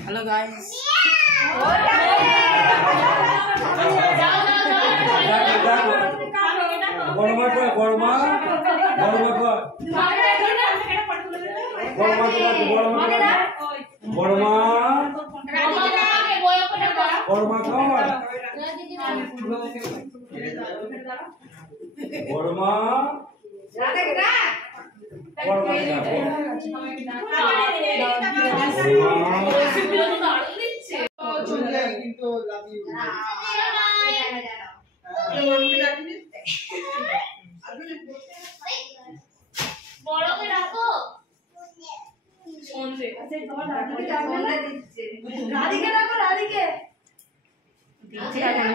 Hello guys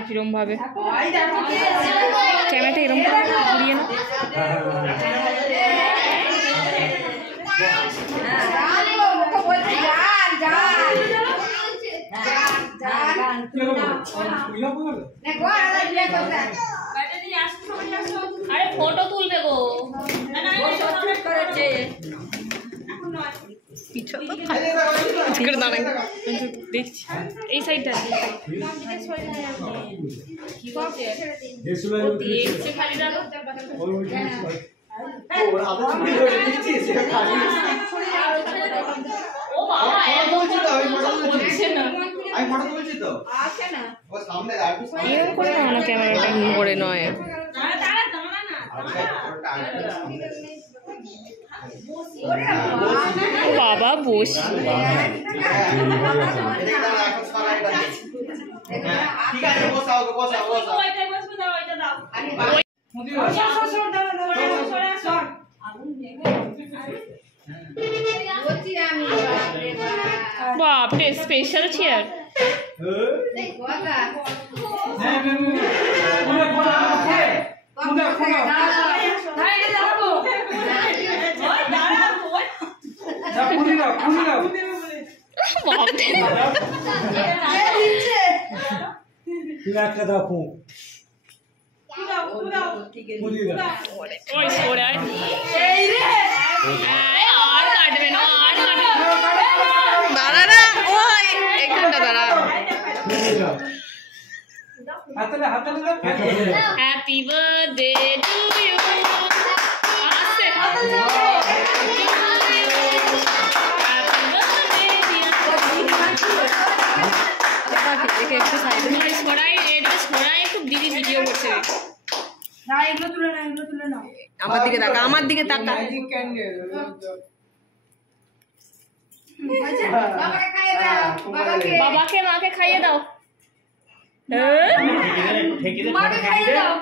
কিরম ভাবে ক্যামেরাটা এরকম ঘুরিয়ে না আরে ফটো তুলবে গো দেখছি এই সাইডটা ক্যামেরাটা করে নয় বাবা বস বাপরে special chair Happy birthday to you. আমার দিকে তাকা আমার দিকে তাকা বাবাকে মাকে খাইয়ে দাও মাকে খাইয়ে দাও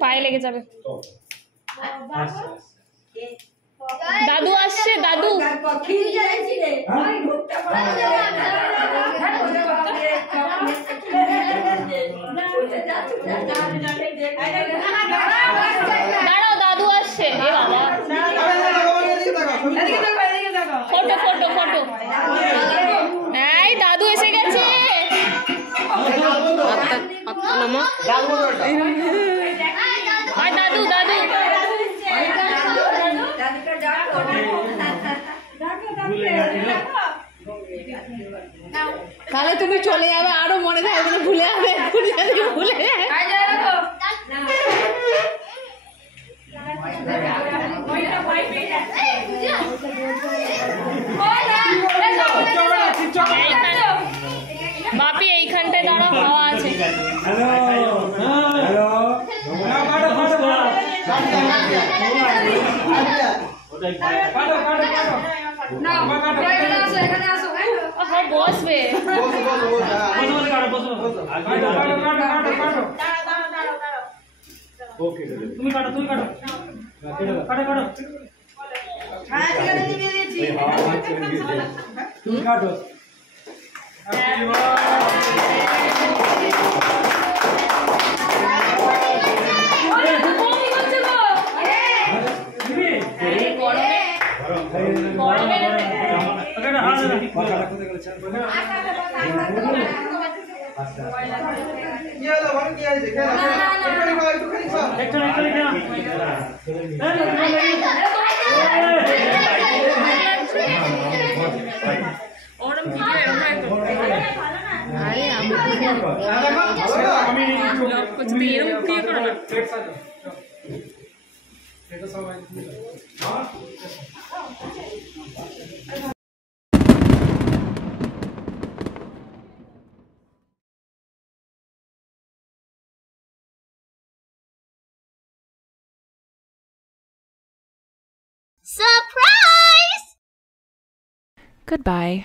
পায়ে লেগে যাবে দাদু আসছে দাদু দাঁড়াও দাদু আসছে এ বাবা ফটো ফটো ফটো এই দাদু এসে গেছে দাদু দাদু তাহলে তুমি চলে যাবে আরো মনে থাকবে ভুলে যাবে ভুলে বাপি এইখানটায় দাঁড়া হাওয়া আছে বসবে তুমি কাটো তুমি কাটো কাটো কাটো তুমি কাটো গরমে আরে আমি Surprise! Goodbye.